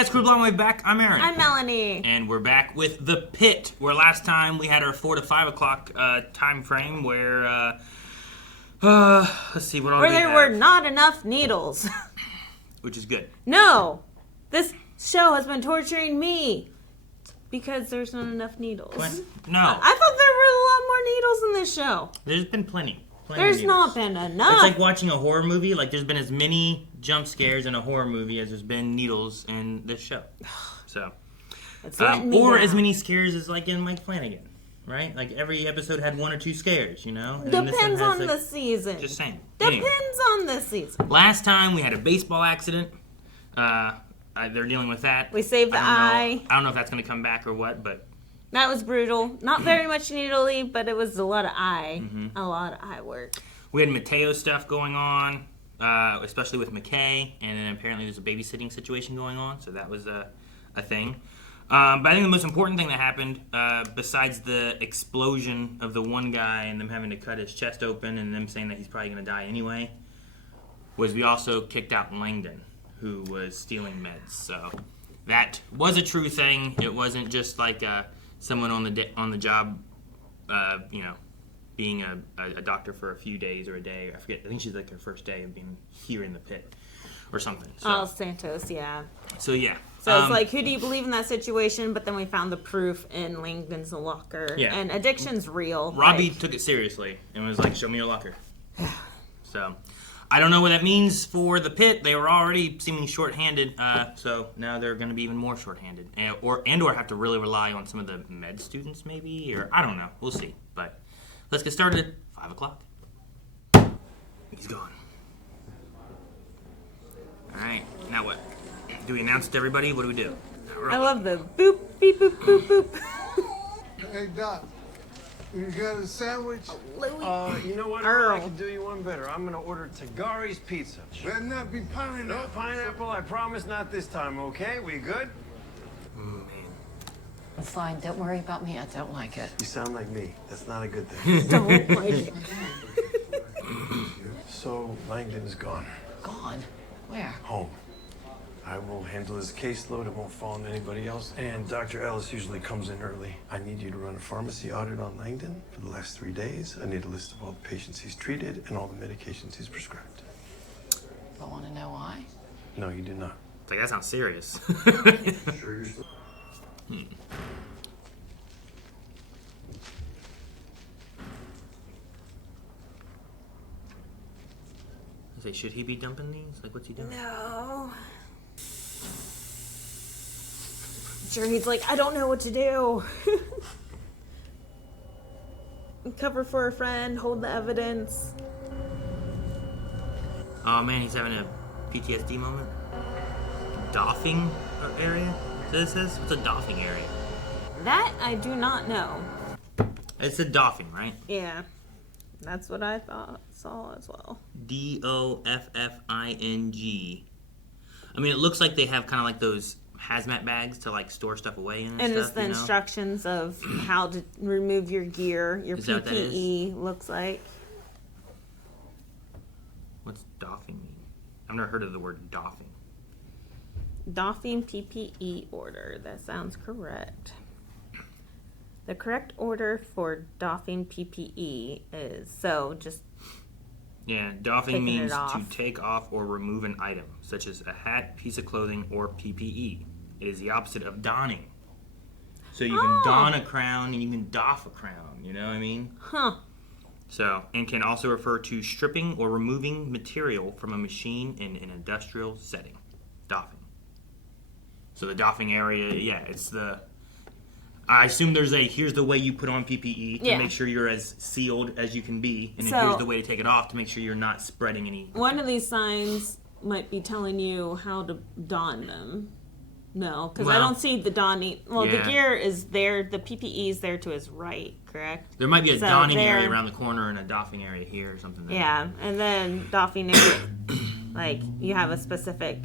it's Crew Blonde back. I'm Aaron. I'm Melanie. And we're back with the Pitt, where last time we had our 4 to 5 o'clock time frame where, let's see, what all Where we there have. were not enough needles. Which is good. No! This show has been torturing me. Because there's not enough needles. What? No. I thought there were a lot more needles in this show. There's been plenty. There's not been enough. It's like watching a horror movie. Like, there's been as many jump scares in a horror movie as there's been needles in this show. So, It's letting me or down. as many scares as like in Mike Flanagan, right? Like every episode had 1 or 2 scares, you know. And this one Depends has, on the season. Just saying. Depends Anyway, on the season. last time we had a baseball accident. They're dealing with that. We saved the eye. I don't know if that's going to come back or what, but That was brutal. Not very much needly, but it was a lot of eye. Mm-hmm. A lot of eye work. we had Mateo stuff going on, especially with McKay, and then apparently there's a babysitting situation going on, so that was a thing. But I think the most important thing that happened, besides the explosion of the one guy and them having to cut his chest open and them saying that he's probably going to die anyway, was we also kicked out Langdon, who was stealing meds. So that was a true thing. It wasn't just like someone on the job, being a doctor for a few days or a day. I forget. I think she's like her first day of being here in the Pitt or something. So, Santos, yeah. So yeah. So it's like, who do you believe in that situation? But then we found the proof in Langdon's locker. Yeah. And addiction's real. Robbie like, took it seriously and was like, "Show me your locker." So I don't know what that means for the Pitt. They were already seeming shorthanded, so now they're going to be even more shorthanded, or have to really rely on some of the med students, maybe, or I don't know. We'll see. But let's get started at 5 o'clock. He's gone. All right. Now what? Do we announce it to everybody? What do we do? I love the boop, beep, boop, boop, boop. Hey, Doc, you got a sandwich? Louis. You know what? Earl. I can do you one better. I'm gonna order Tagari's pizza. Better not be pineapple. No pineapple, I promise not this time, okay? We good? I'm fine. Don't worry about me. I don't like it. You sound like me. That's not a good thing. Don't like it. So, Langdon is gone. Gone? Where? Home. I will handle his caseload. It won't fall on anybody else. And Dr. Ellis usually comes in early. I need you to run a pharmacy audit on Langdon for the last 3 days. I need a list of all the patients he's treated and all the medications he's prescribed. I want to know why. No, you do not. It's like, that sounds serious. Sure you're still... I say, should he be dumping these? Like, what's he doing? No. Sure, he's like, I don't know what to do. Cover for a friend, hold the evidence. Oh man, he's having a PTSD moment. Doffing area? Is that what it says? What's a doffing area? That I do not know. It's a doffing, right? Yeah. That's what I saw as well. DOFFING. I mean, it looks like they have kind of like those hazmat bags to like store stuff away in and And stuff. it's the you know? instructions of how to remove your gear, your Is that what that is? PPE looks like. What's doffing mean? I've never heard of the word doffing. Doffing PPE order. That sounds correct. The correct order for doffing PPE is just Yeah, doffing Taking it means to off. take off or remove an item, such as a hat, piece of clothing, or PPE. It is the opposite of donning. So you can don a crown and you can doff a crown, you know what I mean? huh. So, and can also refer to stripping or removing material from a machine in an industrial setting. Doffing. So the doffing area, yeah, it's the... I assume there's here's the way you put on PPE to Yeah. make sure you're as sealed as you can be, and then So- here's the way to take it off to make sure you're not spreading any... One of these signs might be telling you how to don them. No, because I Well, don't see the donning. Well, yeah. the gear is there. The PPE is there to his right, correct? There might be a So donning there- area around the corner and a doffing area here or something. Yeah, and then doffing area, like you have a specific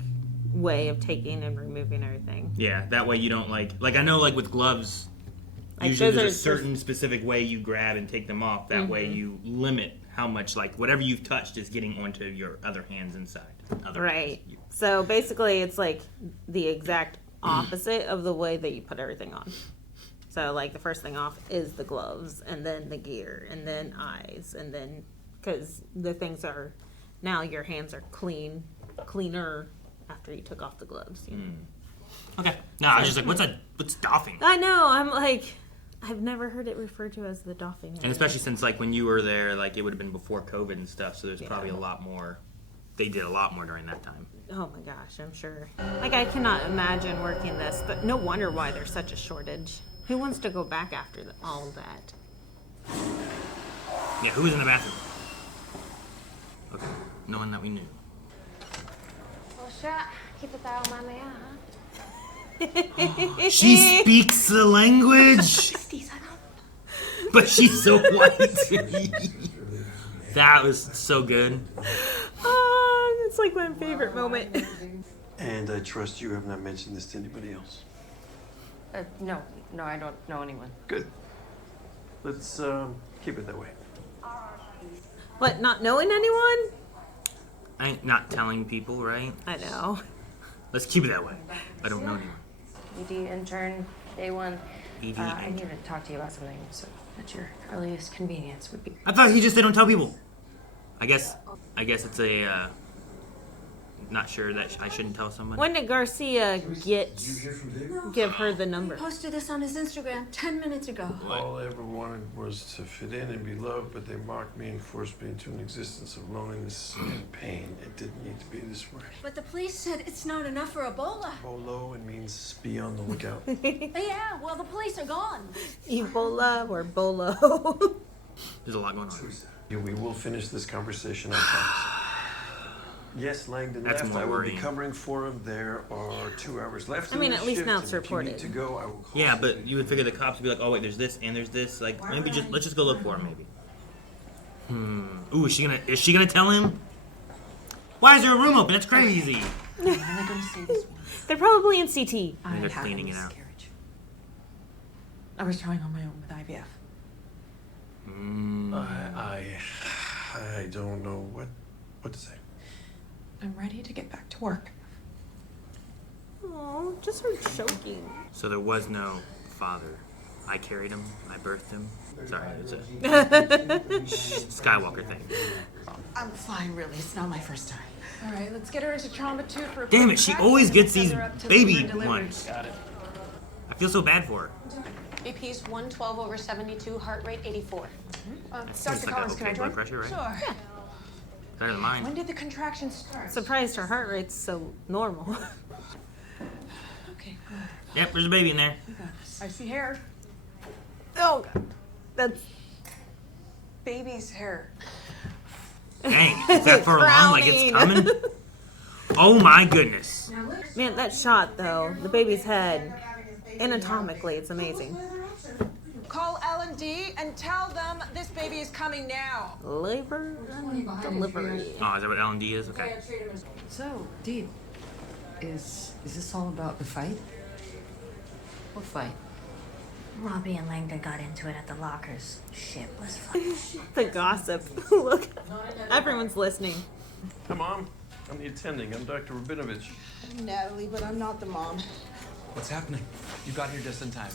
way of taking and removing everything. Yeah, that way you don't like I know like with gloves, Like, usually those there's a are certain specific way you grab and take them off. That way you limit how much like whatever you've touched is getting onto your other hands inside. Other Right. hands. So basically, it's like the exact opposite of the way that you put everything on. So, like, the first thing off is the gloves, and then the gear, and then eyes, and then, because the things are, now your hands are cleaner after you took off the gloves. You know? Okay. No, I was just like, what's doffing? I know, I'm like, I've never heard it referred to as the doffing. And especially since, like, when you were there, like, it would have been before COVID and stuff, so there's probably a lot more. They did a lot more during that time. Oh my gosh, I'm sure. Like, I cannot imagine working this, but no wonder why there's such a shortage. Who wants to go back after all of that? Yeah, who was in the bathroom? Okay, no one that we knew. Well, siya, kita tayo mamaya, ha? She speaks the language! But she's so white. That was so good. Oh, it's like my favorite moment. And I trust you have not mentioned this to anybody else. No, I don't know anyone. Good. Let's keep it that way. What, not knowing anyone? I ain't not telling people, right? I know. Let's keep it that way. I don't know anyone. ED intern, day one. ED I need intern. to talk to you about something, so at your earliest convenience would be. I thought he just they don't tell people. I guess it's a not sure that I shouldn't tell someone. When did Garcia give her the number? Posted this on his Instagram 10 minutes ago. All I ever wanted was to fit in and be loved, but they mocked me and forced me into an existence of loneliness and pain. It didn't need to be this way. But the police said it's not enough for Ebola. Bolo, it means be on the lookout. Yeah, well, the police are gone. Ebola or Bolo? There's a lot going on. Yeah, we will finish this conversation, I promise. Yes, Langdon That's left. more I will be worrying. covering for him. There are 2 hours left. I mean, in at the least shift, now it's and if you need reported. to go, I will call Yeah, but you would figure the cops would be like, oh wait, there's this and there's this. Like maybe let's just go look for him maybe. Ooh, is she gonna tell him? Why is there a room open? That's crazy. I'm only going to say this once. They're probably in CT. I They're had cleaning a it out. miscarriage. I was trying on my own with IVF. I don't know what to say. I'm ready to get back to work. Oh, just her choking. So there was no father. I carried him. I birthed him. Sorry, it's a Skywalker thing. I'm fine, really. It's not my first time. All right, let's get her into trauma 2 for a Damn quick it, she check, always and gets send these her up to baby the delivery. ones. I feel so bad for her. BP's 112/72, heart rate 84. It's Dr. like Collins, a can I okay join? blood pressure, right? Sure. Better than When mine. did the contractions start? Surprised her heart rate's so normal. Okay. Yep, there's a baby in there. I see hair. Oh, God. That's Baby's hair. Dang, is that far along? Like it's coming? Oh my goodness. Man, that shot though, the baby's head, anatomically, it's amazing. Call L&D and tell them this baby is coming now. Labor and delivery. Oh, is that what L&D is? Okay. So, Dee, is this all about the fight? What fight? Robbie and Langdon got into it at the lockers. Shit was fun. The gossip. Look, everyone's listening. Hi, Mom. I'm the attending. I'm Dr. Rabinovich. Natalie, but I'm not the mom. What's happening? You got here just in time.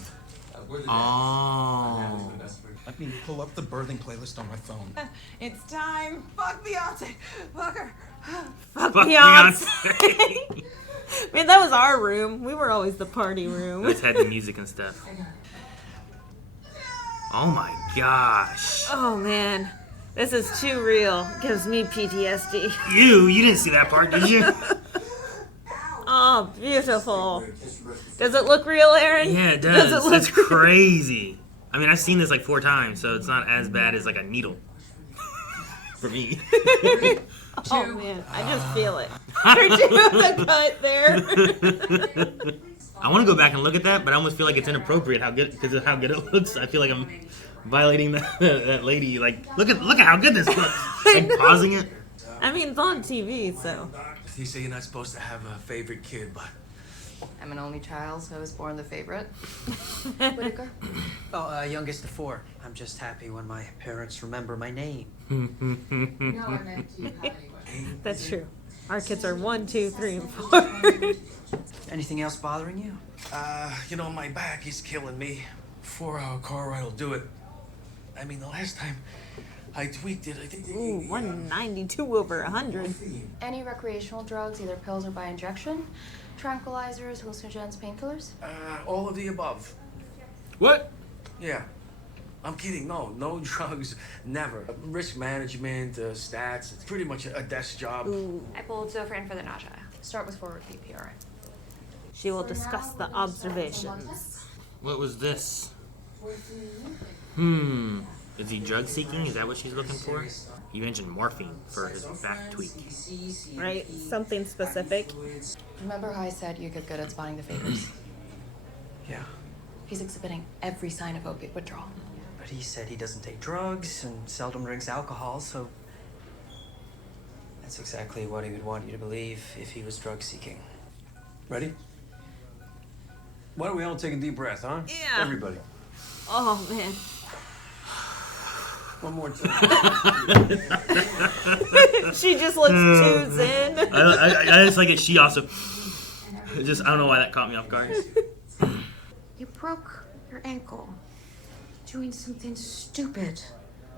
Oh. Let me pull up the birthing playlist on my phone. It's time. Fuck Beyonce. Fuck her. Fuck Fuck Beyonce. Beyonce. Man, that was our room. We were always the party room. Let's had the music and stuff. Oh my gosh. Oh man, this is too real. Gives me PTSD. You didn't see that part, did you? Oh, beautiful. Does it look real, Aaron? Yeah, it does. Does it look That's crazy. I mean, I've seen this like 4 times, so it's not as bad as like a needle. For me. Oh man, I just feel it. You're doing the cut there. I want to go back and look at that, but I almost feel like it's inappropriate because of how good it looks. I feel like I'm violating that lady. Like, look at how good this looks. Like pausing it. I mean, it's on TV, so. You say you're not supposed to have a favorite kid, but I'm an only child, so I was born the favorite. Whitaker? Oh, youngest of 4. I'm just happy when my parents remember my name. That's true. Our kids are 1, 2, 3, and 4. Anything else bothering you? My back is killing me. 4-hour car ride will do it. I mean, the last time I tweaked it, I think... Ooh, 192 over 100. Any recreational drugs, either pills or by injection? Tranquilizers, hallucinogens, painkillers? All of the above. What? Yeah. I'm kidding. No drugs. Never. Risk management, stats. It's pretty much a desk job. Ooh. I pulled Zofran for the nausea. Start with 4 repeat PRN. She will discuss the observations. What was this? Is he drug seeking? Is that what she's looking for? You mentioned morphine for his back tweak. Right? Something specific. Remember how I said you get good at spotting the fakers? Yeah. He's exhibiting every sign of opiate withdrawal. But he said he doesn't take drugs and seldom drinks alcohol, so that's exactly what he would want you to believe if he was drug seeking. Ready? Why don't we all take a deep breath, huh? Yeah. Everybody. Oh, man. One more time. She just looks too zen. I just like it. She also... I don't know why that caught me off guard. You broke your ankle doing something stupid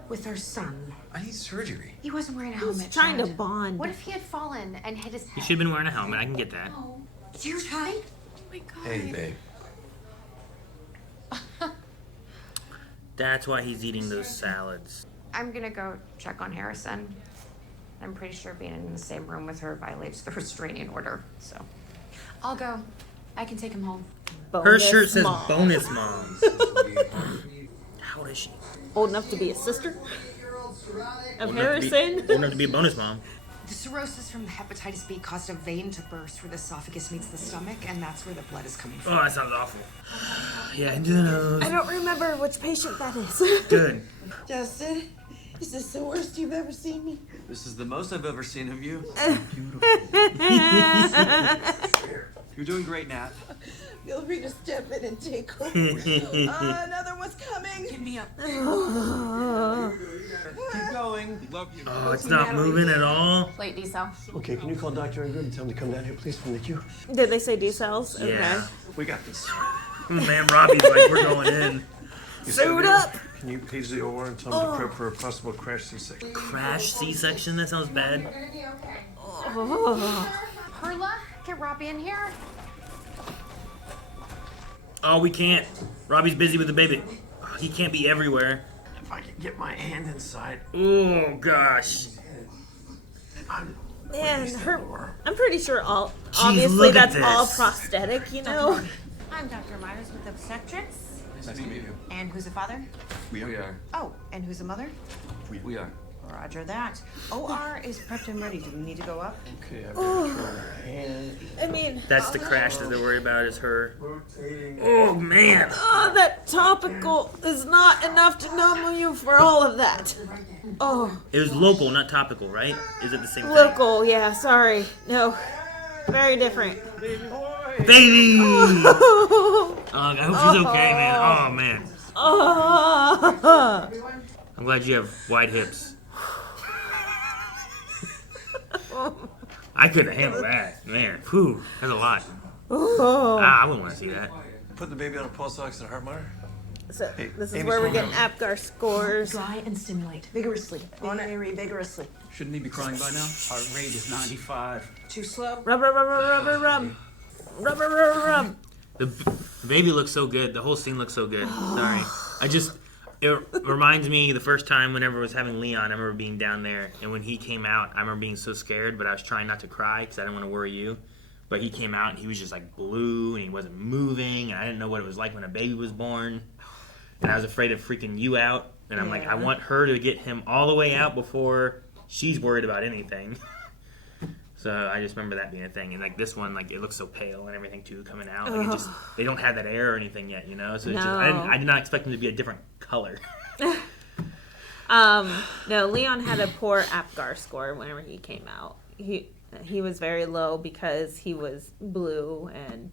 with our son. I need surgery. He wasn't wearing a He's helmet. trying to Chad. bond. What if he had fallen and hit his He head? should have been wearing a helmet. I can get that. You tried? Oh my god. Hey, babe. That's why he's eating those salads. I'm gonna go check on Harrison. I'm pretty sure being in the same room with her violates the restraining order, so. I'll go. I can take him home. Her shirt says mom. bonus mom. How old is she? Old enough to be a sister of Old Harrison. enough to be a bonus mom. The cirrhosis from the hepatitis B caused a vein to burst where the esophagus meets the stomach, and that's where the blood is coming from. Oh, that sounds awful. Yeah, you know. I don't remember which patient that is. Good. Justin, is this the worst you've ever seen me? This is the most I've ever seen of you. You're doing great, Nat. Feel free to step in and take over. Another one's coming. Get me up. Keep going. Love you. Oh, it's not moving at all. Late decel. Okay, can you call Dr. Ingram and tell him to come down here, please, from the queue? Did they say D-cells? Yeah. Okay. We got this. Man, Robbie's like, we're going in. Suit up. Can you page the OR and tell him to prep for a possible crash C-section? Crash C-section? That sounds bad. Perla, get Robbie in here. Oh, we can't. Robbie's busy with the baby. He can't be everywhere. If I can get my hand inside. Oh, gosh. Man, I'm pretty sure Jeez, obviously look at that's all this. prosthetic, you know? I'm Dr. Myers with obstetrics. Nice to meet you. And who's the father? We are. Oh, and who's the mother? We are. Roger that. OR is prepped and ready. Do we need to go up? Okay, I've got her hand. I mean... That's the crash that they're worried about is her. Oh, man. Oh, that topical is not enough to numb you for all of that. Oh. It was local, not topical, right? Is it the same thing? Local, yeah, sorry. No. Very different. Baby! Oh, I hope she's okay, man. Oh, man. Oh. I'm glad you have wide hips. I couldn't handle that. Man, whew, that's a lot. I wouldn't want to see that. Put the baby on a pulse ox and a heart monitor. So Hey, this is Amy's where we're phone getting APGAR scores. Dry and stimulate. Vigorously. Very vigorously. Shouldn't he be crying by now? Heart rate is 95. Too slow? Rub. The baby looks so good. The whole scene looks so good. Sorry. It reminds me the first time whenever I was having Leon, I remember being down there. And when he came out, I remember being so scared, but I was trying not to cry because I didn't want to worry you. But he came out and he was just like blue and he wasn't moving. And I didn't know what it was like when a baby was born. And I was afraid of freaking you out. And I'm like, I want her to get him all the way out before she's worried about anything. So I just remember that being a thing. And like this one, like it looks so pale and everything too coming out. Like it just, they don't have that air or anything yet, you know? So it's just, I did not expect him to be a different color. No, Leon had a poor APGAR score whenever he came out. He was very low because he was blue and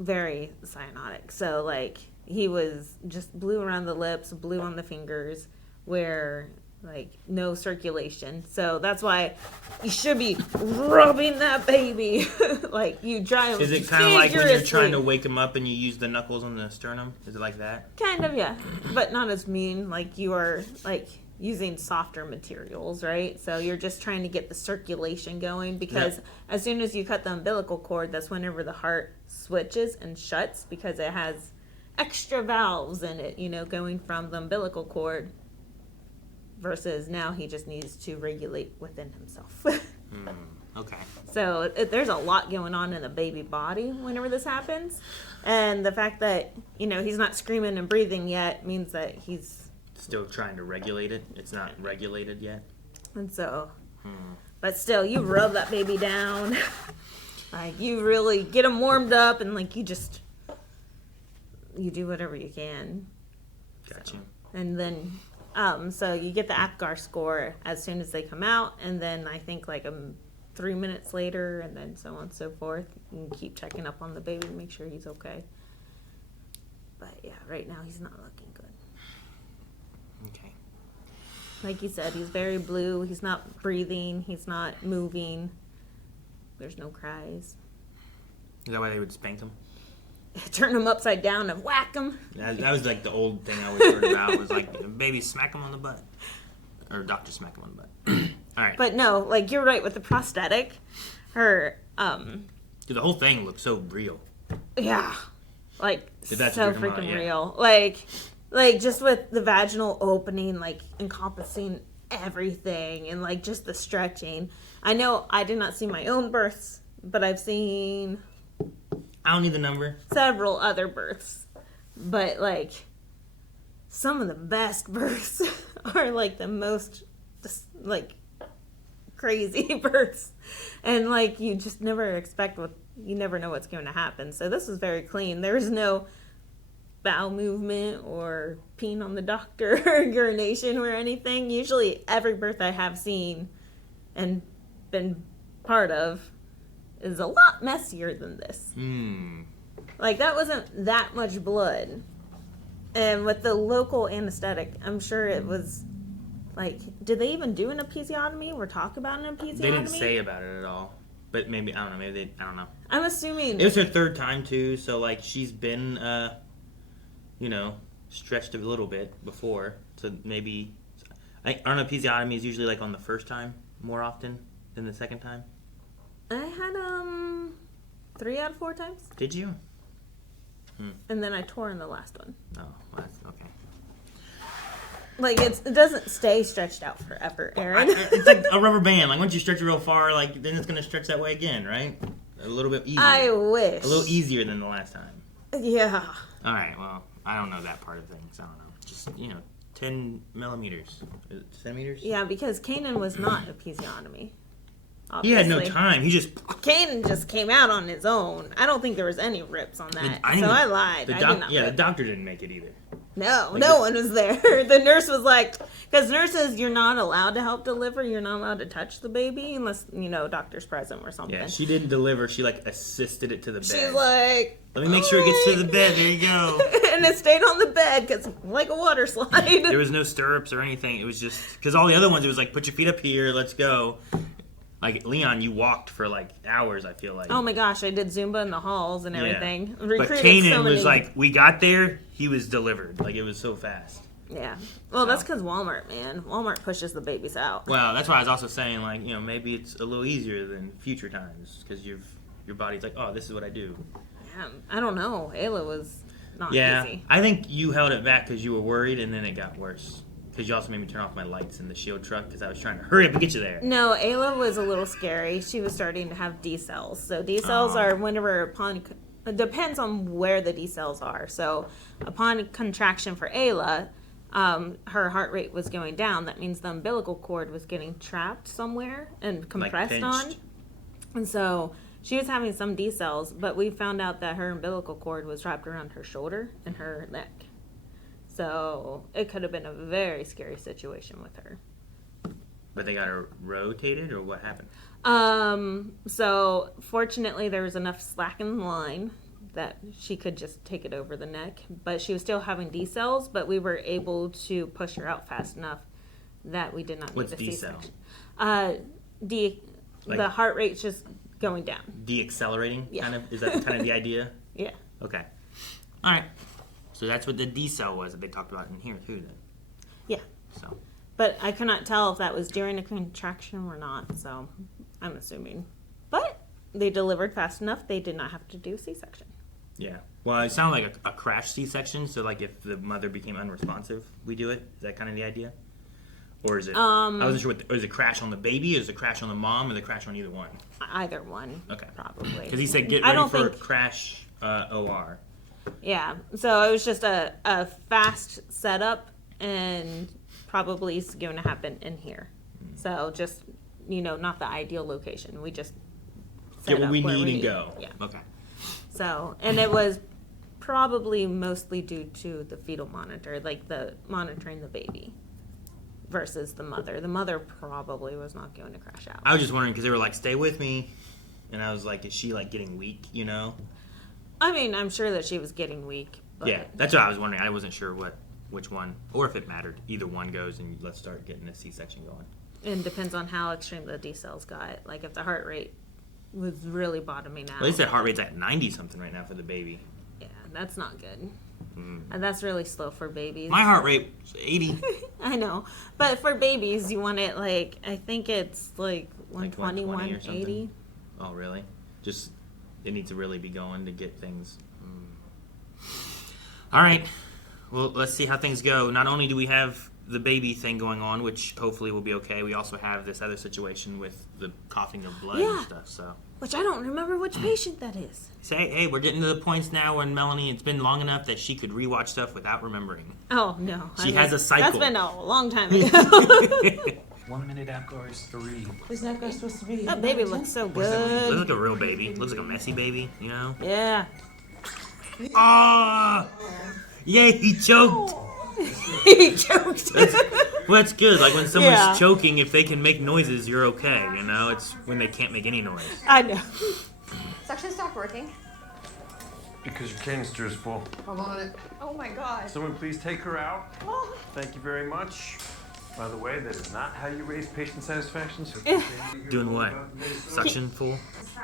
very cyanotic. So like he was just blue around the lips, blue on the fingers, where like no circulation. So that's why you should be rubbing that baby. Like you drive. Is it kind of like when you're trying to wake him up and you use the knuckles on the sternum? Is it like that? Kind of, yeah, but not as mean. Like you are like using softer materials, right? So you're just trying to get the circulation going, because as soon as you cut the umbilical cord, that's whenever the heart switches and shuts, because it has extra valves in it, you know, going from the umbilical cord, versus now he just needs to regulate within himself. Okay. So there's a lot going on in the baby body whenever this happens. And the fact that, you know, he's not screaming and breathing yet means that he's Still trying to regulate it. It's not regulated yet. And so, but still, you rub that baby down. Like, you really get him warmed up, and like, you do whatever you can. Gotcha. So, and then, so you get the APGAR score as soon as they come out, and then I think like 3 minutes later, and then so on and so forth. You can keep checking up on the baby to make sure he's okay. But yeah, right now he's not looking good. Okay. Like you said, he's very blue. He's not breathing. He's not moving. There's no cries. Is that why they would spank him? Turn him upside down and whack him. That was like the old thing I always heard about. Was like, baby, smack him on the butt. Or doctor smack him on the butt. All right. But no, like you're right with the prosthetic. Dude, the whole thing looks so real. Yeah. Like, so freaking yeah. real. Like just with the vaginal opening, like encompassing everything, and like just the stretching. I know I did not see my own births, but I've seen I don't need the number. Several other births. But like some of the best births are like the most just like crazy births. And like you just never expect you never know what's going to happen. So this was very clean. There's no bowel movement or peeing on the doctor or urination or anything. Usually every birth I have seen and been part of is a lot messier than this. Like that wasn't that much blood. And with the local anesthetic, I'm sure it was like, did they even do an episiotomy or talk about an episiotomy? They didn't say about it at all. But maybe, I don't know, I don't know. I'm assuming. It was her third time too, so like she's been, stretched a little bit before. So maybe, I don't know, episiotomy is usually like on the first time more often than the second time. I had 3 out of 4 times. Did you? And then I tore in the last one. Oh, well, that's okay. Like it doesn't stay stretched out forever, Aaron. It's like a rubber band. Like once you stretch it real far, like then it's gonna stretch that way again, right? A little bit easier. I wish. A little easier than the last time. Yeah. All right. Well, I don't know that part of things. I don't know. Just 10 millimeters, centimeters. Yeah, because Kanan was not episiotomy. Obviously. He had no time. He just Kanan just came out on his own. I don't think there was any rips on that. I lied. The doctor didn't make it either. No, no one was there. The nurse was like, because nurses, you're not allowed to help deliver. You're not allowed to touch the baby unless, doctor's present or something. Yeah, she didn't deliver. She, assisted it to the bed. She's like, let me make sure it gets to the bed. There you go. And it stayed on the bed because like a water slide. There was no stirrups or anything. It was just, because all the other ones, it was like, put your feet up here, let's go. Like, Leon, you walked for, hours, I feel like. Oh, my gosh. I did Zumba in the halls and everything. Yeah. But Kanan was like, we got there, he was delivered. Like, it was so fast. Yeah. Well, that's because Walmart, man. Walmart pushes the babies out. Well, that's why I was also saying, maybe it's a little easier than future times. Because your body's like, oh, this is what I do. Yeah. I don't know. Ayla was not easy. Yeah. I think you held it back because you were worried, and then it got worse. Because you also made me turn off my lights in the shield truck because I was trying to hurry up and get you there. No, Ayla was a little scary. She was starting to have D cells. So D cells are whenever it depends on where the D cells are. So upon contraction for Ayla, her heart rate was going down. That means the umbilical cord was getting trapped somewhere and compressed on. And so she was having some D cells, but we found out that her umbilical cord was wrapped around her shoulder and her neck. So it could have been a very scary situation with her. But they got her rotated, or what happened? So fortunately there was enough slack in the line that she could just take it over the neck. But she was still having D cells, but we were able to push her out fast enough that we did not What's need a decel? C-section. The heart rate's just going down. De-accelerating, Yeah. kind of? Is that kind of the idea? Yeah. Okay. All right. So that's what the decel was that they talked about in here, too, then. Yeah. So. But I cannot tell if that was during a contraction or not, so I'm assuming. But they delivered fast enough, they did not have to do a C-section. Yeah. Well, it sounded like a crash C-section, so like if the mother became unresponsive, we do it? Is that kind of the idea? Or is it, I wasn't sure, is it crash on the baby, or is it crash on the mom, or the crash on either one? Either one. Okay. Probably. Because he said get ready for crash OR. Yeah. So it was just a fast setup, and probably is going to happen in here. So just, not the ideal location. We just Get what we need and go. Yeah. Okay. So, and it was probably mostly due to the fetal monitor, like the monitoring the baby versus the mother. The mother probably was not going to crash out. I was just wondering because they were like, stay with me. And I was like, is she like getting weak, I mean, I'm sure that she was getting weak. But yeah, that's what I was wondering. I wasn't sure which one, or if it mattered. Either one goes and let's start getting a C-section going. And depends on how extreme the D-cells got. Like if the heart rate was really bottoming out. Well, they said heart rate's at 90 something right now for the baby. Yeah, that's not good. And that's really slow for babies. My heart rate is 80. I know. But for babies, you want it like, I think it's like 120, 180. Oh, really? Just, it needs to really be going to get things. All right. Well, let's see how things go. Not only do we have the baby thing going on, which hopefully will be okay, we also have this other situation with the coughing of blood and stuff. So, which I don't remember which patient that is. say, hey, we're getting to the points now when Melanie, it's been long enough that she could rewatch stuff without remembering. Oh, no. She has a cycle. That's been a long time ago. 1 minute Apgar is 3. Isn't that supposed to be? That baby looks so good. Looks like a real baby. Looks like a messy baby, Yeah. Oh! Yay, he choked! He choked. That's good. Like when someone's choking, if they can make noises, you're okay, It's when they can't make any noise. I know. Suction stopped working. Because your canister is full. I'm on it. Oh my god. Someone please take her out. Thank you very much. By the way, that is not how you raise patient satisfaction. So Doing what? Suction full?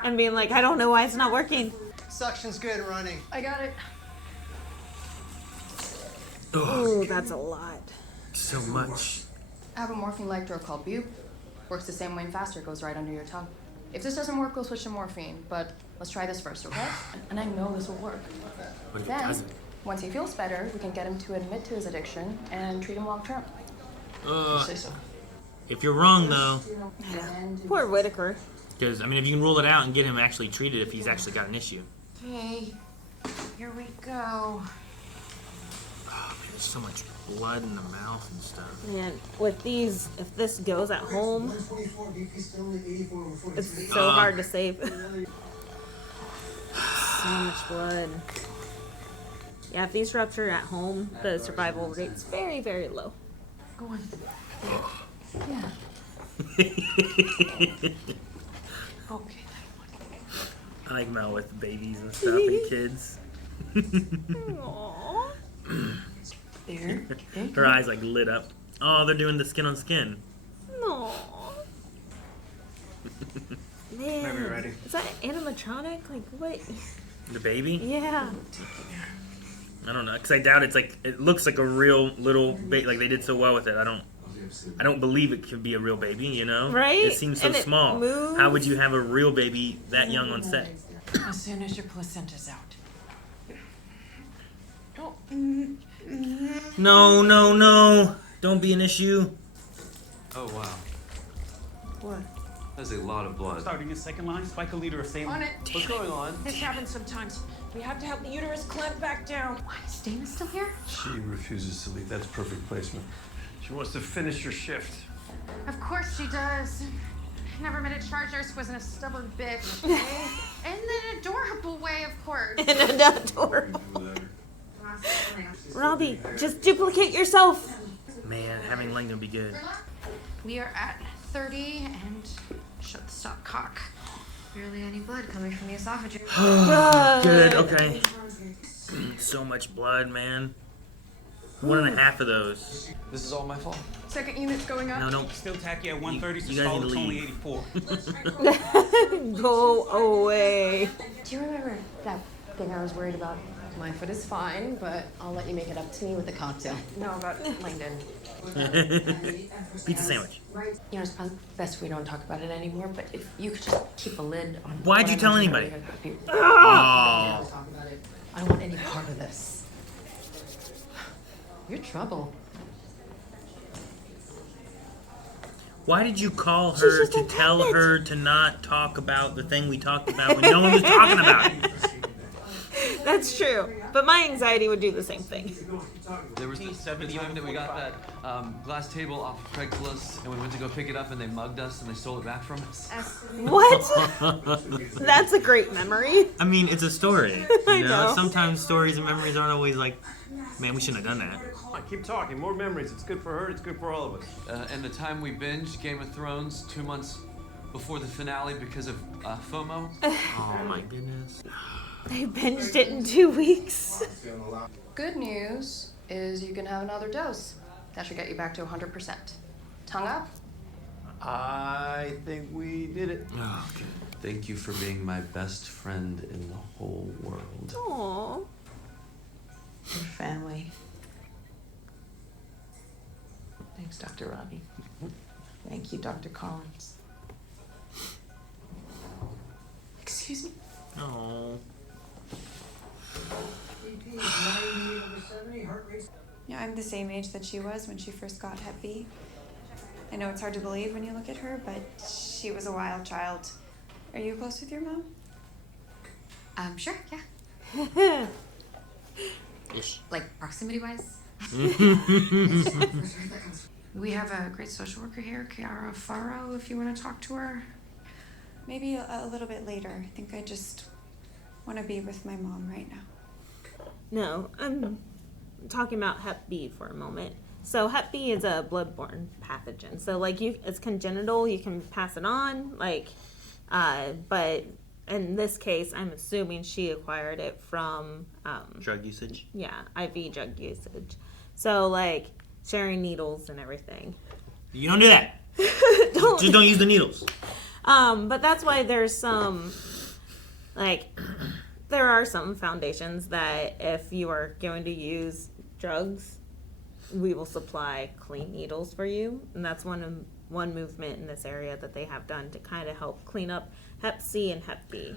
And being like, I don't know why it's not working. Suction's good running. I got it. Ooh, that's a lot. So much. I have a morphine-like drug called Bupe. Works the same way and faster. Goes right under your tongue. If this doesn't work, we'll switch to morphine. But let's try this first, okay? And I know this will work. What if it Then, doesn't? once he feels better, we can get him to admit to his addiction and treat him long-term. Say so. If you're wrong, though, Poor Whitaker. because, if you can rule it out and get him actually treated if he's actually got an issue. Okay. Here we go. Oh, man, there's so much blood in the mouth and stuff. And with these, if this goes at home, it's so hard to save. So much blood. Yeah, if these rupture at home, the survival rate's very, very low. Go on. Yeah. Okay. I like Mel with babies and stuff and kids. Aww. There. Her eyes like lit up. Oh, they're doing the skin on skin. Aww. Man. Whenever you're ready. Is that animatronic? Like, what? The baby? Yeah. I don't know, because I doubt it's like, it looks like a real little baby, like they did so well with it. I don't believe it could be a real baby, Right? It seems so And it small. moves. How would you have a real baby that young on set? As soon as your placenta's out. No. Don't be an issue. Oh, wow. What? That's a lot of blood. Starting a second line, spike a liter of saline. On it. What's going on? This happens sometimes. We have to help the uterus clamp back down. Why is Dana still here? she refuses to leave. That's perfect placement. She wants to finish her shift. Of course she does. Never met a charge nurse who wasn't a stubborn bitch. Okay? In an adorable way, of course. In an adorable. Robbie, just duplicate yourself. Man, having Langdon be good. We are at 30 and shut the stop cock. Barely any blood coming from the esophagus. Good, okay. So much blood, man. 1.5 of those. This is all my fault. Second unit's going up. No, don't. Still tacky at 130, so You guys need to solid's only leave. 84. Go away. Do you remember that thing I was worried about? My foot is fine, but I'll let you make it up to me with a cocktail. No, about Langdon. Pizza sandwich. You know, it's probably best we don't talk about it anymore, but if you could just keep a lid on. Why'd you what I tell mentioned anybody? earlier, that'd be- Oh. I don't want any part of this. You're trouble. Why did you call her to tell her to not talk about the thing we talked about when no one was talking about it? That's true. But my anxiety would do the same thing. There was the time that we got that glass table off of Craigslist, and we went to go pick it up, and they mugged us, and they stole it back from us. What? That's a great memory. I mean, it's a story. I You know. Sometimes stories and memories aren't always like, man, we shouldn't have done that. Keep talking. More memories. It's good for her. It's good for all of us. And the time we binged Game of Thrones 2 months before the finale because of FOMO. Oh my goodness. They binged it in 2 weeks. Good news is you can have another dose. That should get you back to 100%. Tongue up. I think we did it. Oh, okay. Thank you for being my best friend in the whole world. Aww. Your family. Thanks, Dr. Robbie. Thank you, Dr. Collins. Excuse me. Oh. Yeah, I'm the same age that she was when she first got Hep B. I know it's hard to believe when you look at her, but she was a wild child. Are you close with your mom? Sure, yeah. Ish. Like proximity-wise. We have a great social worker here, Kiara Faro, if you want to talk to her. Maybe a little bit later. I think I just want to be with my mom right now. No, I'm talking about Hep B for a moment. So Hep B is a bloodborne pathogen. So like it's congenital, you can pass it on. But in this case, I'm assuming she acquired it from Drug usage? Yeah, IV drug usage. So like sharing needles and everything. You don't do that. Just don't use the needles. But that's why there's some there are some foundations that if you are going to use drugs, we will supply clean needles for you, and that's one movement in this area that they have done to kind of help clean up Hep C and Hep B.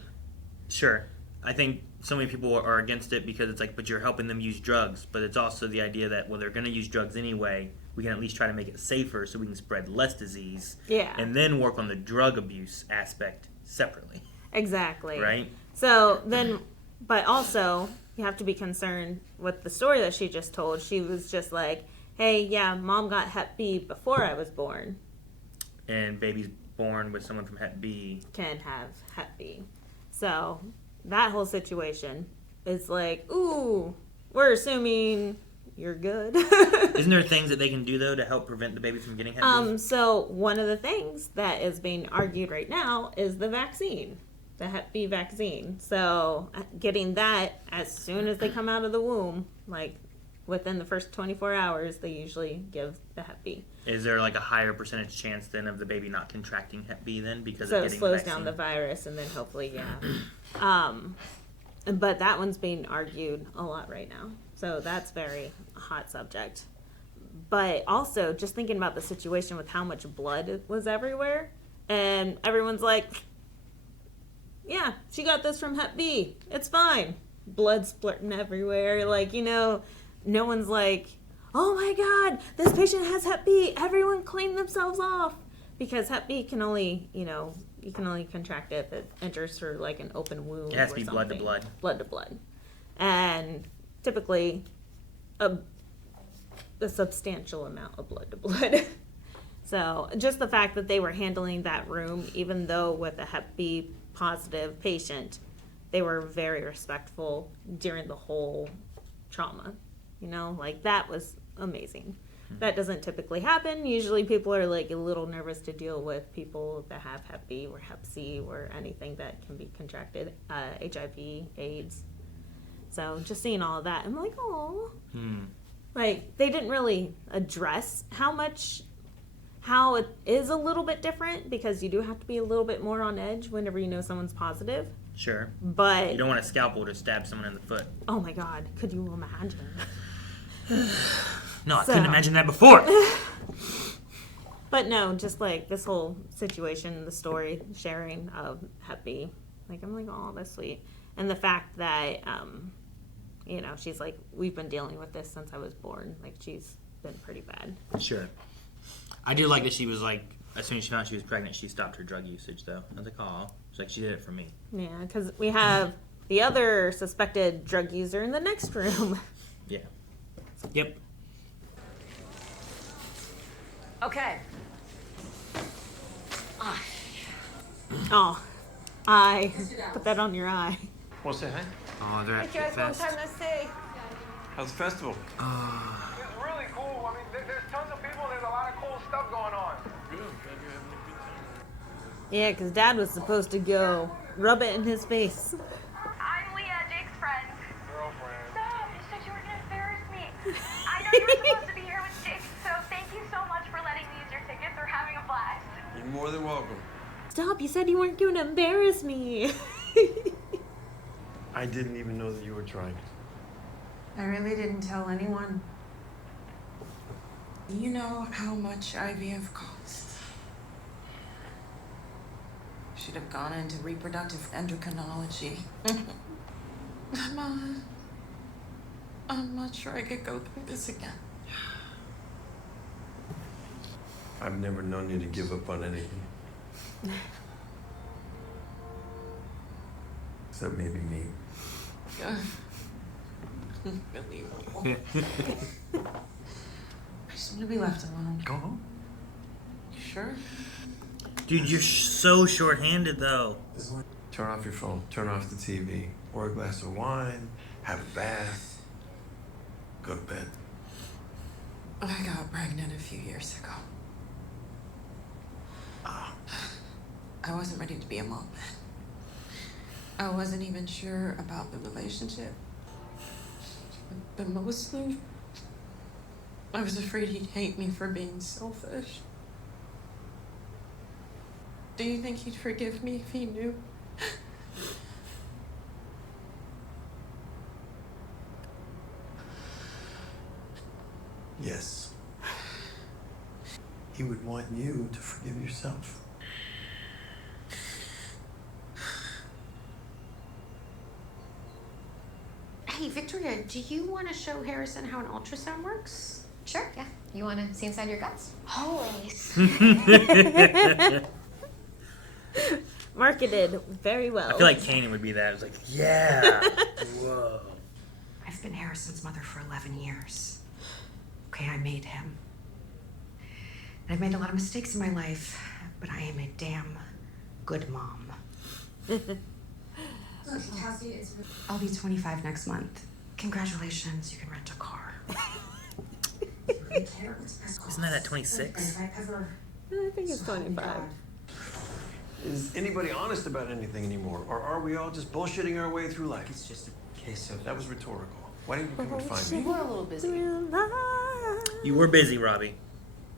Sure. I think so many people are against it because it's like, but you're helping them use drugs. But it's also the idea that, well, they're going to use drugs anyway. We can at least try to make it safer so we can spread less disease. Yeah. And then work on the drug abuse aspect separately. Exactly. Right? So then, but also, you have to be concerned with the story that she just told. She was just like, hey, yeah, mom got Hep B before I was born. And babies born with someone from Hep B can have Hep B. So that whole situation is like, ooh, we're assuming you're good. Isn't there things that they can do, though, to help prevent the baby from getting Hep B? So one of the things that is being argued right now is the vaccine, the Hep B vaccine. So getting that as soon as they come out of the womb, like within the first 24 hours, they usually give the Hep B. Is there like a higher percentage chance then of the baby not contracting Hep B then because So of it getting slows the vaccine? down the virus, and then hopefully, yeah. But that one's being argued a lot right now. So that's very hot subject. But also, just thinking about the situation with how much blood was everywhere, and everyone's like, yeah, she got this from Hep B. It's fine. Blood splurting everywhere. Like, no one's like, oh my God, this patient has Hep B. Everyone clean themselves off. Because Hep B can only, you can only contract it if it enters through like an open wound. It has to or be something. blood to blood. Blood to blood. And typically, a substantial amount of blood to blood. So just the fact that they were handling that room, even though with a Hep B positive patient, they were very respectful during the whole trauma. Like that was amazing. That doesn't typically happen. Usually people are like a little nervous to deal with people that have Hep B or Hep C or anything that can be contracted, HIV, AIDS. So just seeing all of that, I'm like, oh. Like they didn't really address how much how it is a little bit different because you do have to be a little bit more on edge whenever you know someone's positive. Sure. But you don't want a scalpel to stab someone in the foot. Oh my God, could you imagine? No, I couldn't imagine that before. But no, just like this whole situation, the story sharing of Hep B, like I'm like, oh, that's sweet, and the fact that you know, she's like, we've been dealing with this since I was born. Like she's been pretty bad. Sure. I do like that she was like, as soon as she found out she was pregnant, she stopped her drug usage though. I was like, oh, she's like, she did it for me. Yeah, because we have the other suspected drug user in the next room. Yeah. Yep. Okay. Oh, I put that on your eye. Want to say hi? Oh, they're at Hey guys, long PittFest. time no see. How's the festival? It's really cool. I mean, there's tons of people and there's a lot of cool stuff going on. Yeah, because Dad was supposed to go rub it in his face. I'm Leah, Jake's friend. Girlfriend. Stop! You said you were gonna embarrass me. I know you were supposed to be here with Jake, so thank you so much for letting me use your tickets. We're having a blast. You're more than welcome. Stop! You said you weren't going to embarrass me. I didn't even know that you were trying. I really didn't tell anyone. You know how much IVF costs. Should have gone into reproductive endocrinology. I'm not sure I could go through this again. I've never known you to give up on anything. Except maybe me. Unbelievable. I just want to be left alone. Go home. You sure? Dude, you're so short-handed though. Turn off your phone. Turn off the TV. Pour a glass of wine. Have a bath. Go to bed. I got pregnant a few years ago. I wasn't ready to be a mom then. I wasn't even sure about the relationship. But mostly, I was afraid he'd hate me for being selfish. Do you think he'd forgive me if he knew? Yes. He would want you to forgive yourself. Hey, Victoria, do you want to show Harrison how an ultrasound works? Sure, yeah. You want to see inside your guts? Always. Marketed very well. I feel like Kanan would be that. It's like, yeah. Whoa. I've been Harrison's mother for 11 years. Okay, I made him. And I've made a lot of mistakes in my life, but I am a damn good mom. I'll be 25 next month. Congratulations, you can rent a car. Isn't that at 26? I think it's 25. Is anybody honest about anything anymore? Or are we all just bullshitting our way through life? It's just a case of... That was rhetorical. Why didn't you come and find me? We're a little busy. You were busy, Robbie.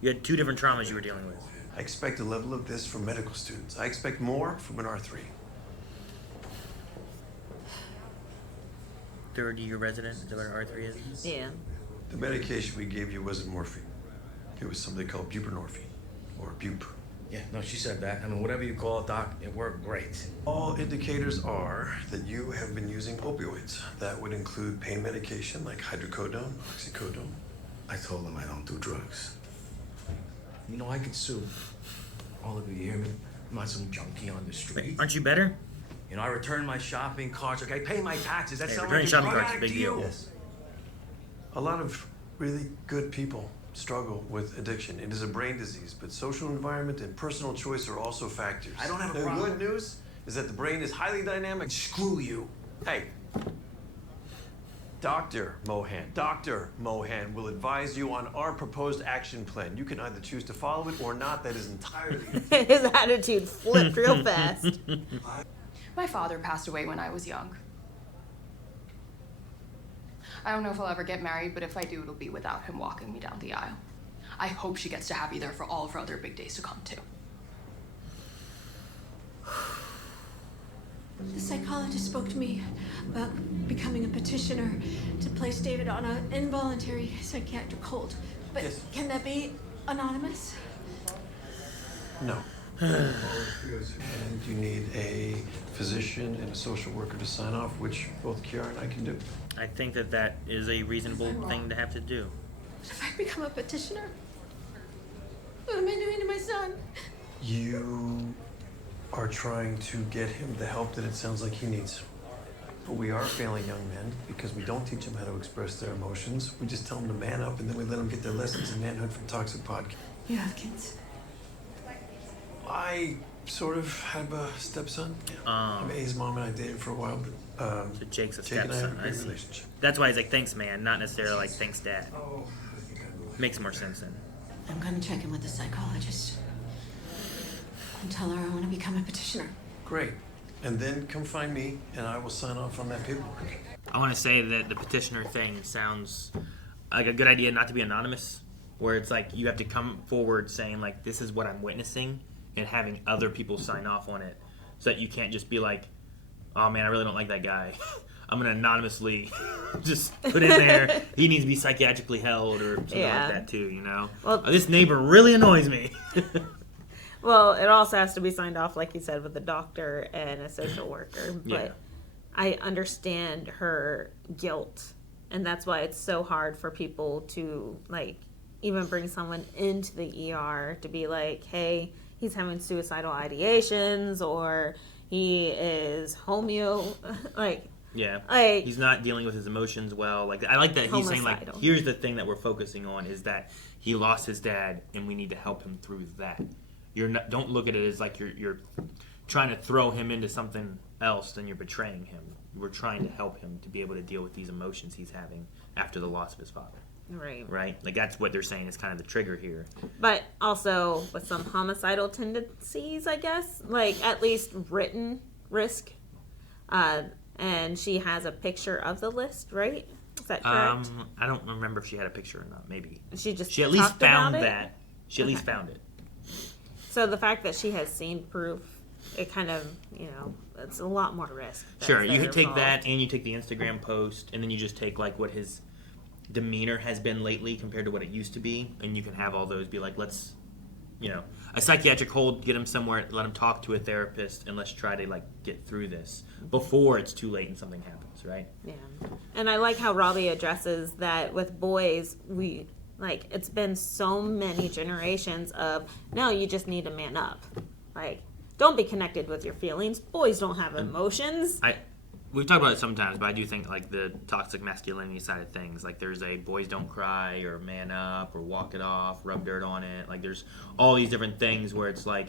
You had 2 different traumas you were dealing with. I expect a level of this from medical students. I expect more from an R3. Third-year resident, is that what an R3 is? Yeah. The medication we gave you wasn't morphine. It was something called buprenorphine, or bup. Yeah, no, she said that. I mean, whatever you call it, Doc, it worked great. All indicators are that you have been using opioids. That would include pain medication like hydrocodone, oxycodone. I told him I don't do drugs. You know, I could sue all of you, hear me? I'm not some junkie on the street. Aren't you better? You know, I return my shopping carts, like I pay my taxes. That's Hey, not returning like a shopping drug carts is a addict big to you. deal. Yes. A lot of really good people struggle with addiction. It is a brain disease, but social environment and personal choice are also factors. I don't have a the problem. good news is that the brain is highly dynamic. Screw you. Hey, Dr. Mohan will advise you on our proposed action plan. You can either choose to follow it or not. That is entirely His attitude flipped real fast. My father passed away when I was young. I don't know if I'll ever get married, but if I do, it'll be without him walking me down the aisle. I hope she gets to have you there for all of her other big days to come, too. The psychologist spoke to me about becoming a petitioner to place David on an involuntary psychiatric hold. But Yes. can that be anonymous? No. And you need a physician and a social worker to sign off, which both Kiara and I can do. I think that is a reasonable thing to have to do. If I become a petitioner, what am I doing to my son? You are trying to get him the help that it sounds like he needs. But we are failing young men because we don't teach them how to express their emotions. We just tell them to man up, and then we let them get their lessons in manhood from Toxic Podcast. You have kids? I sort of have a stepson. I'm A's mom, and I dated for a while, but So Jake's a Jake and I have a stepson. I great see. relationship. That's why he's like, thanks, man, not necessarily like, thanks, dad. Makes more sense then. I'm gonna check in with the psychologist and tell her I want to become a petitioner. Great. And then come find me, and I will sign off on that paperwork. I want to say that the petitioner thing sounds like a good idea, not to be anonymous, where it's like you have to come forward saying like, this is what I'm witnessing, and having other people sign off on it, so that you can't just be like, oh man, I really don't like that guy. I'm gonna anonymously just put in there, he needs to be psychiatrically held or something like that too, you know? Well, This neighbor really annoys me. Well, it also has to be signed off, like you said, with a doctor and a social worker. But Yeah. I understand her guilt, and that's why it's so hard for people to, like, even bring someone into the ER to be like, hey, he's having suicidal ideations, or he is Yeah, like, he's not dealing with his emotions well. Like, I like that he's saying like, Homicidal. here's the thing that we're focusing on is that he lost his dad, and we need to help him through that. Don't look at it as like you're trying to throw him into something else, then you're betraying him. We're trying to help him to be able to deal with these emotions he's having after the loss of his father. Right? Like, that's what they're saying is kind of the trigger here. But also with some homicidal tendencies, I guess, like at least written risk. And she has a picture of the list, right? Is that correct? I don't remember if she had a picture or not. Maybe She just at least talked about found it? that. She at least Okay. found it. So the fact that she has seen proof, it kind of, it's a lot more risk. Sure, you that's take involved. that, and you take the Instagram post, and then you just take like what his demeanor has been lately compared to what it used to be, and you can have all those be like, let's, a psychiatric hold, get him somewhere, let him talk to a therapist, and let's try to like get through this before it's too late and something happens, right? Yeah. And I like how Robbie addresses that with boys, it's been so many generations of, no, you just need to man up. Like, don't be connected with your feelings. Boys don't have emotions. We've talked about it sometimes, but I do think like the toxic masculinity side of things, like there's a boys don't cry or man up or walk it off, rub dirt on it. Like there's all these different things where it's like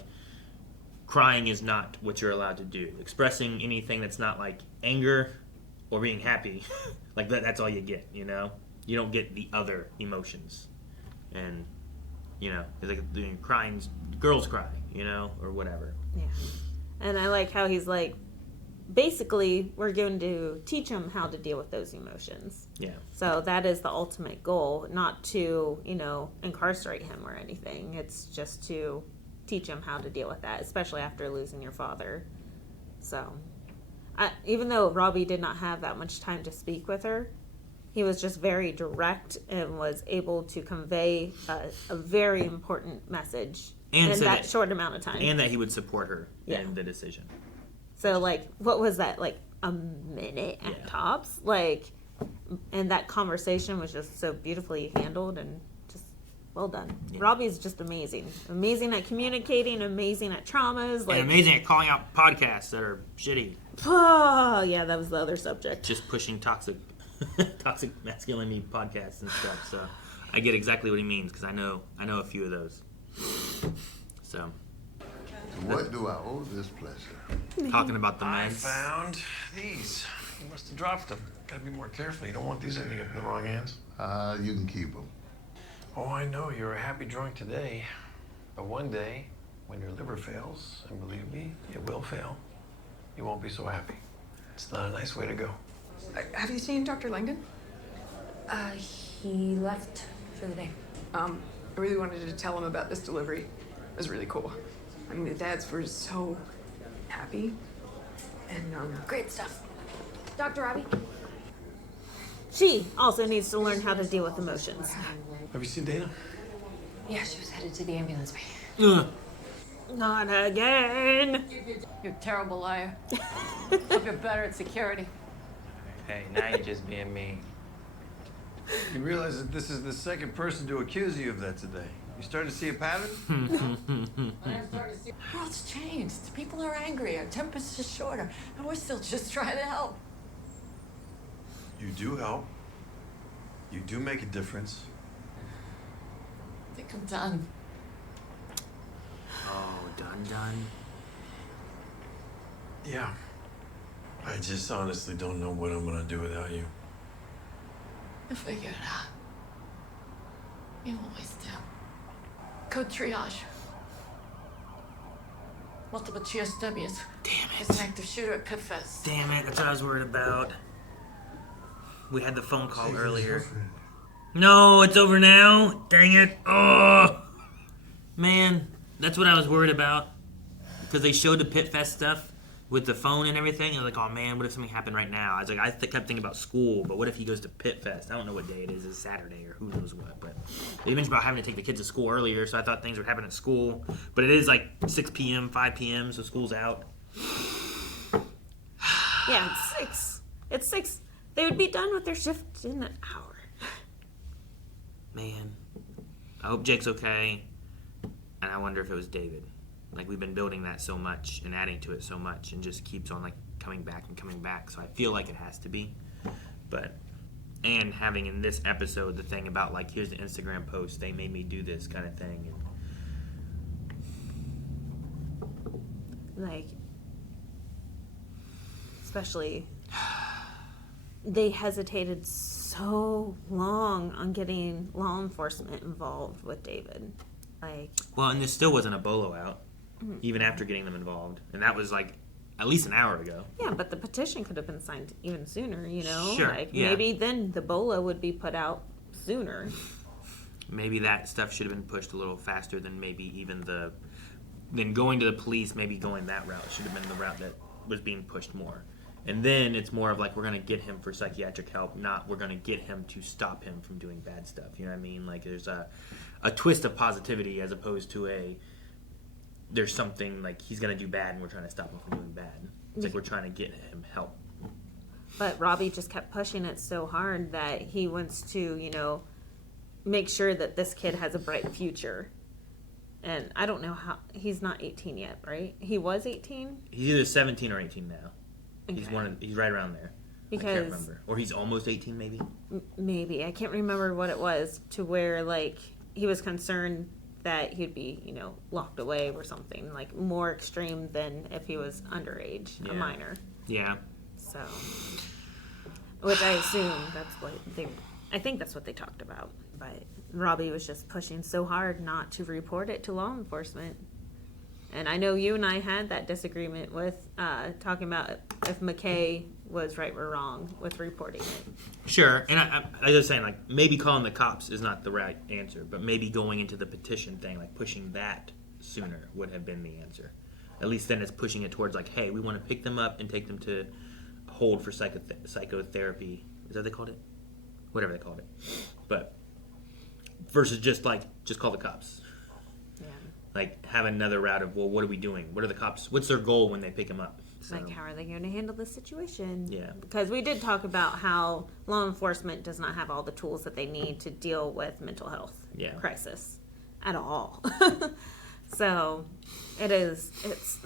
crying is not what you're allowed to do. Expressing anything that's not like anger or being happy, like that's all you get, You don't get the other emotions. And, it's like crying, girls cry, or whatever. Yeah. And I like how he's like, basically, we're going to teach him how to deal with those emotions. Yeah. So that is the ultimate goal, not to, incarcerate him or anything. It's just to teach him how to deal with that, especially after losing your father. So, even though Robbie did not have that much time to speak with her, he was just very direct and was able to convey a very important message in that short amount of time. And that he would support her Yeah. in the decision. So, what was that? A minute at tops? And that conversation was just so beautifully handled and just well done. Yeah. Robbie's just amazing. Amazing at communicating, amazing at traumas. And amazing at calling out podcasts that are shitty. Oh, yeah, that was the other subject. Just pushing toxic masculinity podcasts and stuff. So I get exactly what he means because I know a few of those. So what do I owe this pleasure? Talking about the I meds. found these. You must have dropped them. Gotta be more careful. You don't want these ending up in the wrong hands. You can keep them. Oh, I know. You're a happy drunk today. But one day, when your liver fails, and believe me, it will fail, you won't be so happy. It's not a nice way to go. Have you seen Dr. Langdon? He left for the day. I really wanted to tell him about this delivery. It was really cool. I mean, the dads were so happy. And, Great stuff. Dr. Robbie? She also needs to learn how to deal with emotions. Have you seen Dana? Yeah, she was headed to the ambulance bay. Not again. You're a terrible liar. Hope you're better at security. Hey, now you're just being mean. You realize that this is the second person to accuse you of that today. You starting to see a pattern? The world's changed. People are angry. Our temper's just shorter. And we're still just trying to help. You do help. You do make a difference. I think I'm done. Oh, done. Yeah. I just honestly don't know what I'm gonna do without you. You'll figure it out. You always do. Code triage. Multiple GSWs. Damn There's an active shooter at PittFest. Damn it, that's what I was worried about. We had the phone call earlier. No, it's over now. Dang it. Oh, man, that's what I was worried about. Because they showed the PittFest stuff with the phone and everything. I was like, oh man, what if something happened right now? I was like, kept thinking about school, but what if he goes to PittFest? I don't know what day it is. It's Saturday or who knows what. But they mentioned about having to take the kids to school earlier, so I thought things would happen at school. But it is like 6 p.m., 5 p.m., so school's out. Yeah, it's 6. It's 6. They would be done with their shift in an hour. Man, I hope Jake's okay, and I wonder if it was David. Like, we've been building that so much and adding to it so much, and just keeps on like coming back, so I feel like it has to be. But, and having in this episode the thing about like, here's the Instagram post, they made me do this kind of thing. And Like, especially, they hesitated so long on getting law enforcement involved with David. Like, well, and this still wasn't a bolo out, Mhm. even after getting them involved, and that was like at least an hour ago. yeah, but the petition could have been signed even sooner, you know? Sure, Like, yeah. maybe then the BOLA would be put out sooner. Maybe that stuff should have been pushed a little faster than maybe even than going to the police. Maybe going that route should have been the route that was being pushed more. And then it's more of like, we're going to get him for psychiatric help, not we're going to get him to stop him from doing bad stuff. You know what I mean? Like, there's a twist of positivity as opposed to there's something like he's going to do bad and we're trying to stop him from doing bad. It's like we're trying to get him help. But Robbie just kept pushing it so hard that he wants to, you know, make sure that this kid has a bright future. And I don't know how, he's not 18 yet, right? He was 18? He's either 17 or 18 now. Okay. He's right around there. I can't Because remember. Or he's almost 18 maybe. maybe, I can't remember what it was, to where like he was concerned that he'd be, you know, locked away or something, like more extreme than if he was underage, a Yeah. minor. Yeah. So, which I assume that's what I think that's what they talked about. But Robbie was just pushing so hard not to report it to law enforcement. And I know you and I had that disagreement with talking about if McKay was right or wrong with reporting it. Sure, and I was just saying, like, maybe calling the cops is not the right answer, but maybe going into the petition thing, like pushing that sooner would have been the answer. At least then it's pushing it towards like, hey, we want to pick them up and take them to hold for psychotherapy. Is that what they called it? Whatever they called it. But versus just call the cops. Yeah. Like, have another route of, well, what are we doing? What are the cops? What's their goal when they pick them up? So, Like, how are they going to handle this situation? Yeah. Because we did talk about how law enforcement does not have all the tools that they need to deal with mental health crisis at all. So it's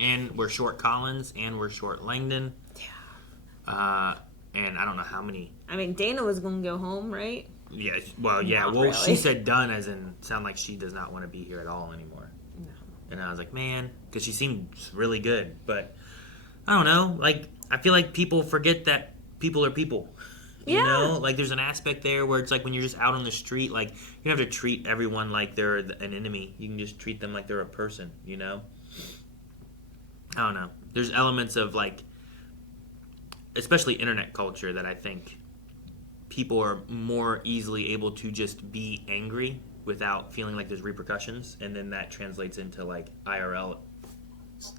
and we're short Collins and we're short Langdon. Yeah. And I don't know how many. I mean, Dana was going to go home, right? Yeah. Well, yeah. Not Well, really. she said done, as in sound like she does not want to be here at all anymore. No. And I was like, man, because she seemed really good, but I don't know. Like, I feel like people forget that people are people. You know, like there's an aspect there where it's like when you're just out on the street, like you don't have to treat everyone like they're an enemy. You can just treat them like they're a person, you know? I don't know. There's elements of like, especially internet culture, that I think people are more easily able to just be angry without feeling like there's repercussions, and then that translates into like IRL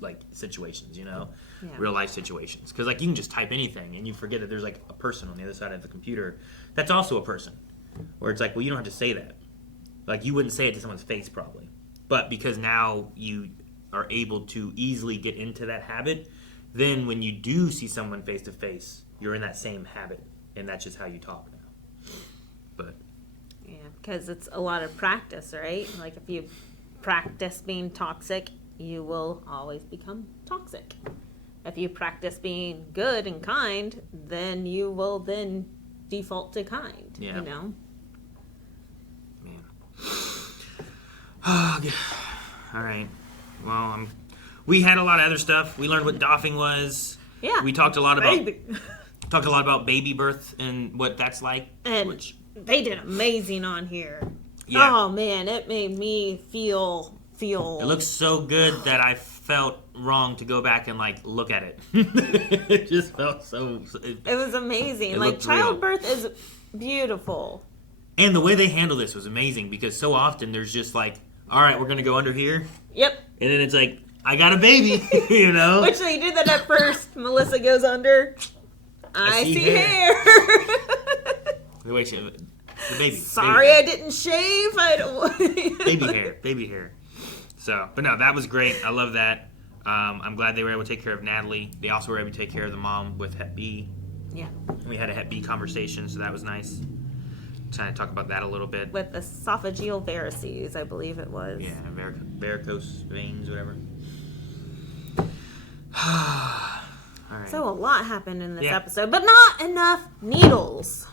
like situations, you know, real life situations. Because like you can just type anything and you forget that there's like a person on the other side of the computer that's also a person. Where it's like, well, you don't have to say that. Like you wouldn't say it to someone's face probably, but because now you are able to easily get into that habit, then when you do see someone face to face, you're in that same habit, and that's just how you talk now. But yeah, because it's a lot of practice, right? Like if you practice being toxic, you will always become toxic. If you practice being good and kind, then you will then default to kind. Yeah. You know. Man. All right. Well, we had a lot of other stuff. We learned what doffing was. Yeah. We talked a lot about Baby. talked a lot about baby birth and what that's like. And they did amazing on here. Yeah. Oh man, it made me feel. It looks so good that I felt wrong to go back and like look at it. It just felt so. It was amazing. It Like looked real. childbirth is beautiful. And the way they handle this was amazing because so often there's just like, all right, we're gonna go under here. Yep. And then it's like, I got a baby, you know. Which they did that at first. Melissa goes under. I see hair. Wait, the baby. Sorry, baby. I didn't shave. I don't. baby hair. So, but no, that was great. I love that. I'm glad they were able to take care of Natalie. They also were able to take care of the mom with Hep B. Yeah. We had a Hep B conversation, so that was nice. Trying to talk about that a little bit. With esophageal varices, I believe it was. Yeah, varicose veins, whatever. All right. So a lot happened in this Yeah. episode, but not enough needles.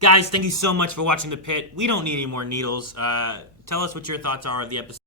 Guys, thank you so much for watching The Pit. We don't need any more needles. Tell us what your thoughts are of the episode.